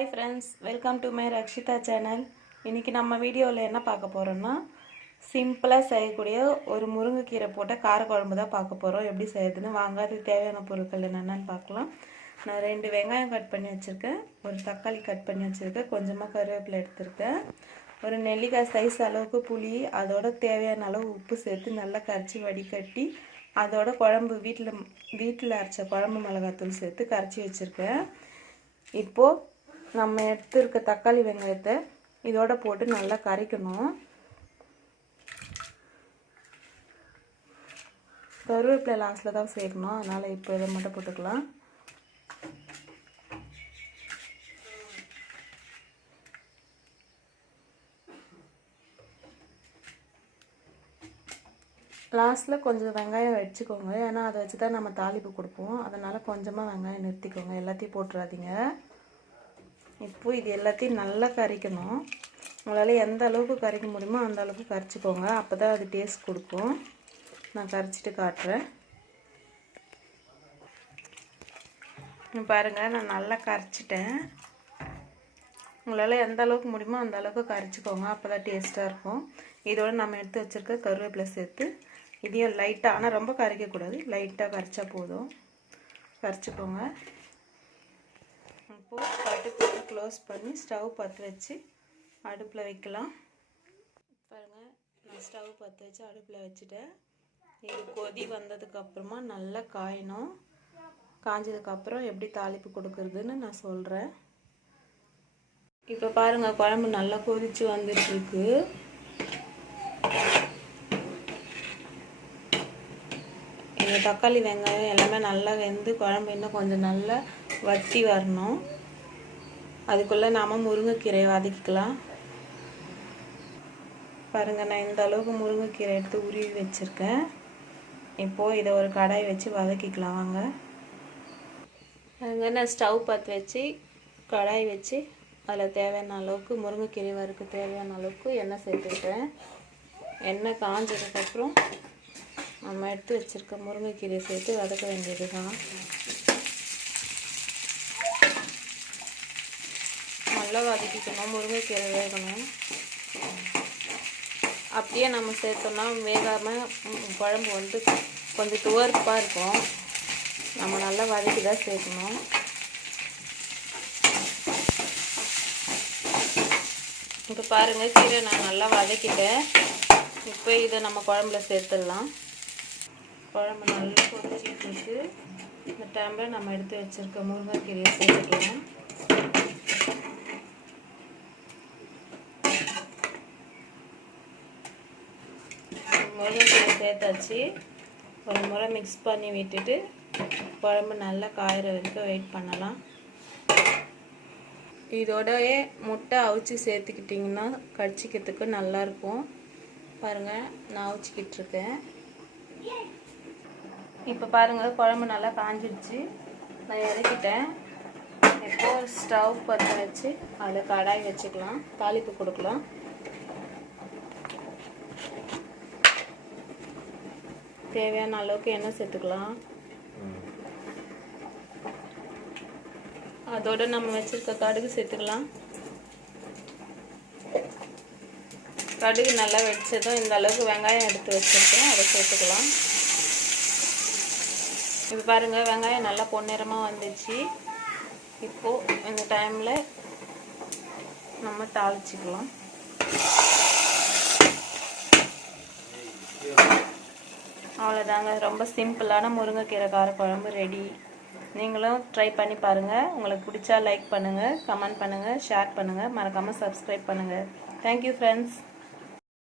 Hi friends welcome to my Rakshitha channel இன்றைக்கி நம்ம வீடியோவில் என்ன பார்க்க போகிறோன்னா சிம்பிளாக செய்யக்கூடிய ஒரு முருங்கைக்கீரை போட்ட காரக்குழம்பு தான் பார்க்க போகிறோம் எப்படி செய்யறதுன்னு வாங்க அதுக்கு தேவையான பொருட்கள் என்னென்னு பார்க்கலாம். நான் ரெண்டு வெங்காயம் கட் பண்ணி வச்சுருக்கேன். ஒரு தக்காளி கட் பண்ணி வச்சுருக்கேன். கொஞ்சமாக கருவேப்பிலை எடுத்திருக்கேன். ஒரு நெல்லிக்காய் சைஸ் அளவுக்கு புளி அதோட தேவையான அளவு உப்பு சேர்த்து நல்லா கரைச்சி வடிகட்டி அதோட குழம்பு வீட்டில் வீட்டில் அரைச்ச குழம்பு மிளகாத்தூள் சேர்த்து கரைச்சி வச்சுருக்கேன். இப்போது நம்ம எடுத்துருக்க தக்காளி வெங்காயத்தை இதோட போட்டு நல்லா கரைக்கணும். கருவேப்பிலை லாஸ்ட்டில் தான் சேர்க்கணும். அதனால் இப்போ இதை மட்டும் போட்டுக்கலாம். லாஸ்ட்டில் கொஞ்சம் வெங்காயம் வச்சுக்கோங்க. ஏன்னா அதை வச்சு தான் நம்ம தாளிப்பு கொடுப்போம். அதனால் கொஞ்சமாக வெங்காயம் நிறுத்திக்கோங்க. எல்லாத்தையும் போட்டுறாதீங்க. இப்போ இது எல்லாத்தையும் நல்லா கறிக்கணும் உங்களால் எந்த அளவுக்கு கறிக்க முடியுமோ அந்த அளவுக்கு கரைச்சிக்கோங்க. அப்போ தான் அது டேஸ்ட் கொடுக்கும். நான் கரைச்சிட்டு காட்டுறேன். பாருங்கள் நான் நல்லா கரைச்சிட்டேன். உங்களால் எந்த அளவுக்கு முடியுமோ அந்த அளவுக்கு கரைச்சிக்கோங்க. அப்போ தான் டேஸ்ட்டாக இருக்கும். இதோட நம்ம எடுத்து வச்சுருக்க கருவேப்பிலை சேர்த்து இதையும் லைட்டாக ஆனால் ரொம்ப கரைக்கக்கூடாது. லைட்டாக கரைச்சா போதும். கரைச்சிக்கோங்க. இப்போது அடுப்பு க்ளோஸ் பண்ணி ஸ்டவ் பற்ற வச்சு அடுப்பில் வைக்கலாம். பாருங்கள் நான் ஸ்டவ் பற்ற வச்சு அடுப்பில் வச்சுட்டேன். இது கொதி வந்ததுக்கப்புறமா நல்லா காயணும். காஞ்சதுக்கப்புறம் எப்படி தாளிப்பு கொடுக்குறதுன்னு நான் சொல்கிறேன் இப்போ பாருங்கள் குழம்பு நல்லா கொதிச்சு வந்துட்டுருக்கு. இந்த தக்காளி வெங்காயம் எல்லாமே நல்லா வெந்து குழம்பு இன்னும் கொஞ்சம் நல்லா வட்டி வரணும். அதுக்குள்ளே நாம் முருங்கைக்கீரையை வதக்கிக்கலாம் பாருங்கள் நான் இந்த அளவுக்கு முருங்கைக்கீரை எடுத்து உருவி வச்சுருக்கேன். இப்போது இதை ஒரு கடாய் வச்சு வதக்கிக்கலாம் வாங்க. அதுங்க நான் ஸ்டவ் பற்ற வச்சு கடாய் வச்சு அதில் தேவையான அளவுக்கு முருங்கைக்கீரை வறுக்க தேவையான அளவுக்கு எண்ணெய் சேர்த்துக்கிட்டேன். எண்ணெய் காஞ்சதுக்கப்புறம் நம்ம எடுத்து வச்சுருக்க முருங்கைக்கீரையை சேர்த்து வதக்க வேண்டியது தான் நல்லா வதக்கிக்கணும் முருங்கைக்கீரை வேகணும் அப்படியே நம்ம சேர்த்தோம்னா வேகாமல் குழம்பு வந்து கொஞ்சம் துவர்ப்பாக இருக்கும். நம்ம நல்லா வதக்கி தான் சேர்க்கணும். இப்போ பாருங்கள் கீரை நான் நல்லா வதக்கிட்டேன். இப்போ இதை நம்ம குழம்புல சேர்த்துடலாம். குழம்பு நல்லா கொதிச்சிட்டு இந்த டைமில் நம்ம எடுத்து வச்சுருக்க முருங்கைக்கீரையை சேர்த்துக்கலாம் முருங்கைக்கீரை சேர்த்தாச்சு. ஒரு முறை மிக்ஸ் பண்ணி விட்டுட்டு குழம்பு நல்லா காயிற வரைக்கும் வெயிட் பண்ணலாம். இதோடயே முட்டை அவிச்சு சேர்த்துக்கிட்டிங்கன்னா கடிச்சிக்கிறதுக்கு நல்லாயிருக்கும். பாருங்கள் நான் அவிச்சிக்கிட்டு இருக்கேன் இப்போ பாருங்கள் குழம்பு நல்லா காஞ்சிடுச்சு. நான் இறக்கிட்டேன். இப்போ ஸ்டவ் பற்ற வச்சு அதில் கடாய் வச்சுக்கலாம். தாளிப்பு கொடுக்கலாம். தேவையான அளவுக்கு எண்ணெய் சேர்த்துக்கலாம். அதோட நம்ம வச்சிருக்க கடுகு சேர்த்துக்கலாம். கடுகு நல்லா வெடிச்சதும் இந்த அளவுக்கு வெங்காயம் எடுத்து வச்சுருக்கேன். அதை சேர்த்துக்கலாம். இப்போ பாருங்கள் வெங்காயம் நல்லா பொன்னிறமாக வந்துச்சு. இப்போது இந்த டைமில் நம்ம தாளிச்சிக்கலாம். அவ்வளோதாங்க ரொம்ப சிம்பிளான முருங்கைக்கீரை காரக்குழம்பு ரெடி. நீங்களும் ட்ரை பண்ணி பாருங்கள் உங்களுக்கு பிடிச்சா லைக் பண்ணுங்கள் கமெண்ட் பண்ணுங்கள் ஷேர் பண்ணுங்கள் மறக்காமல் சப்ஸ்கிரைப் பண்ணுங்கள் தேங்க்யூ ஃப்ரெண்ட்ஸ்